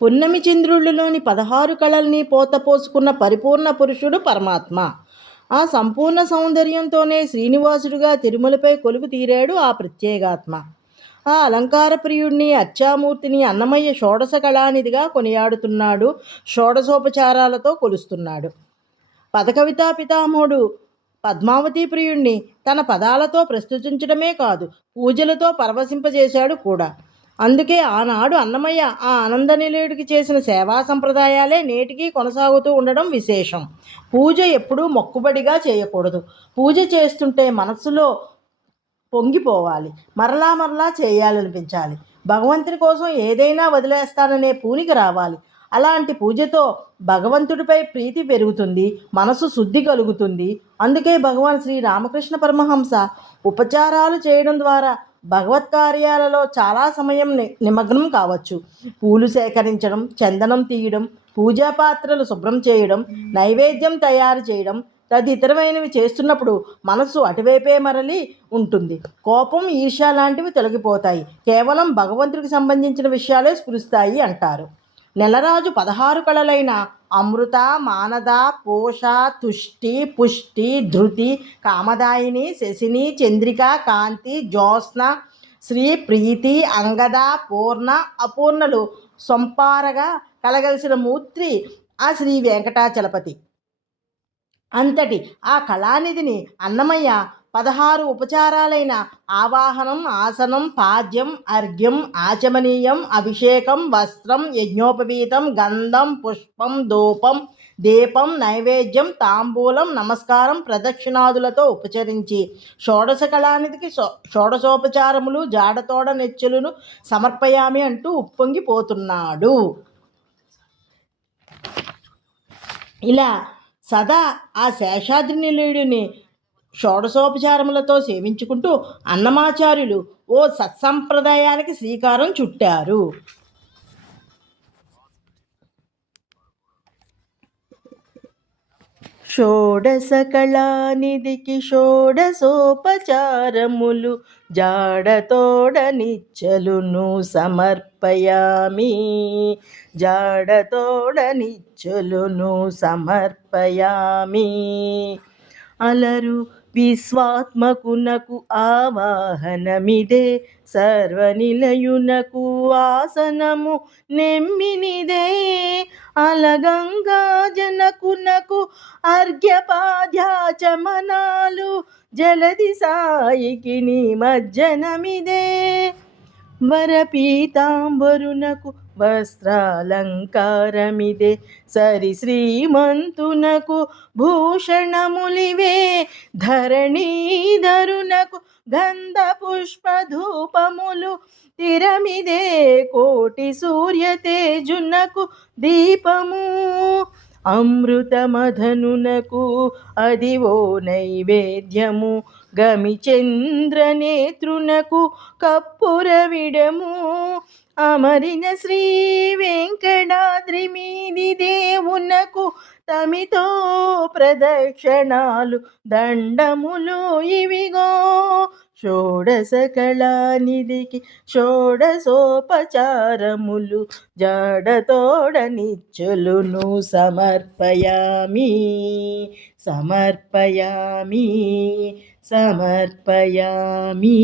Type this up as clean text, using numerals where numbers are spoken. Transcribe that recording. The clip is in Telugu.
పున్నమి చంద్రుళ్ళలోని 16 కళల్ని పోతపోసుకున్న పరిపూర్ణ పురుషుడు పరమాత్మ. ఆ సంపూర్ణ సౌందర్యంతోనే శ్రీనివాసుడిగా తిరుమలపై కొలువు తీరాడు ఆ ప్రత్యేగాత్మ. ఆ అలంకార ప్రియుడిని, అర్చామూర్తిని అన్నమయ్య షోడశ కళానిధిగా కొనియాడుతున్నాడు, షోడశోపచారాలతో కొలుస్తున్నాడు. పదకవితా పితామహుడు పద్మావతీ ప్రియుణ్ణి తన పదాలతో ప్రస్తుతించడమే కాదు, పూజలతో పరవశింపజేశాడు కూడా. అందుకే ఆనాడు అన్నమయ్య ఆ ఆనంద నిలయుడికి చేసిన సేవా సంప్రదాయాలే నేటికీ కొనసాగుతూ ఉండడం విశేషం. పూజ ఎప్పుడూ మొక్కుబడిగా చేయకూడదు. పూజ చేస్తుంటే మనస్సులో పొంగిపోవాలి, మరలా మరలా చేయాలనిపించాలి. భగవంతుని కోసం ఏదైనా వదిలేస్తాననే పూనిక రావాలి. అలాంటి పూజతో భగవంతుడిపై ప్రీతి పెరుగుతుంది, మనసు శుద్ధి కలుగుతుంది. అందుకే భగవాన్ శ్రీ రామకృష్ణ పరమహంస ఉపచారాలు చేయడం ద్వారా భగవత్ కార్యాలలో చాలా సమయం నిమగ్నం కావచ్చు. పూలు సేకరించడం, చందనం తీయడం, పూజా పాత్రలు శుభ్రం చేయడం, నైవేద్యం తయారు చేయడం తదితరమైనవి చేస్తున్నప్పుడు మనసు అటువైపే మరలి ఉంటుంది. కోపం, ఈర్ష్య లాంటివి తొలగిపోతాయి. కేవలం భగవంతుడికి సంబంధించిన విషయాలే స్ఫురిస్తాయి అంటారు. నెలరాజు 16 కళలైన అమృత, మానద, పోష, తుష్టి, పుష్టి, ధృతి, కామదాయిని, శశిని, చంద్రిక, కాంతి, జ్యోత్స్న, శ్రీ, ప్రీతి, అంగద, పూర్ణ, అపూర్ణలు సొంపారగా కలగలిసిన మూర్తి ఆ శ్రీ వెంకటాచలపతి. అంతటి ఆ కళానిధిని అన్నమయ్య 16 ఉపచారాలైన ఆవాహనం, ఆసనం, పాద్యం, అర్ఘ్యం, ఆచమనీయం, అభిషేకం, వస్త్రం, యజ్ఞోపవీతం, గంధం, పుష్పం, ధూపం, దీపం, నైవేద్యం, తాంబూలం, నమస్కారం, ప్రదక్షిణాదులతో ఉపచరించి షోడశ కళానిధికి షోడశోపచారములు, జాడతోడ నెచ్చెలును సమర్పయామి అంటూ ఉప్పొంగిపోతున్నాడు. ఇలా సదా ఆ శేషాద్రి నిలయుడిని షోడశోపచారములతో సేవించుకుంటూ అన్నమాచార్యులు ఓ సత్సంప్రదాయానికి శ్రీకారం చుట్టారు. షోడశ కళానిధికి షోడశోపచారములు జాడతోడ నిచ్చలును సమర్పయామి, జాడతోడ నిచ్చలును సమర్పయామి. అలరు విశ్వాత్మకునకు ఆవాహనమిదే, సర్వనిలయునకు ఆసనము నెమ్మినిదే. అలగంగా జనకునకు అర్ఘ్యపాద్యాచమనాలు, జలది సాయికి నిమజ్జనమిదే. వరపీతాంబరునకు వస్త్రాలంకారమిదే, సరి శ్రీమంతునకు భూషణములివే. ధరణీధరునకు గంధ పుష్ప ధూపములు తిరమిదే, కోటి సూర్య తేజునకు దీపము. అమృతమధనునకు అదివో నైవేద్యము, గమిచంద్రనేత్రునకు కప్పుర విడము. అమరిన శ్రీ వెంకటాద్రి మీది దేవునకు తమితో ప్రదక్షిణాలు దండములు ఇవిగో. షోడశ కళానిధికి షోడశోపచారములు జాడతోడ నిచ్చెలును సమర్పయామి, సమర్పయామి, సమర్పయామి.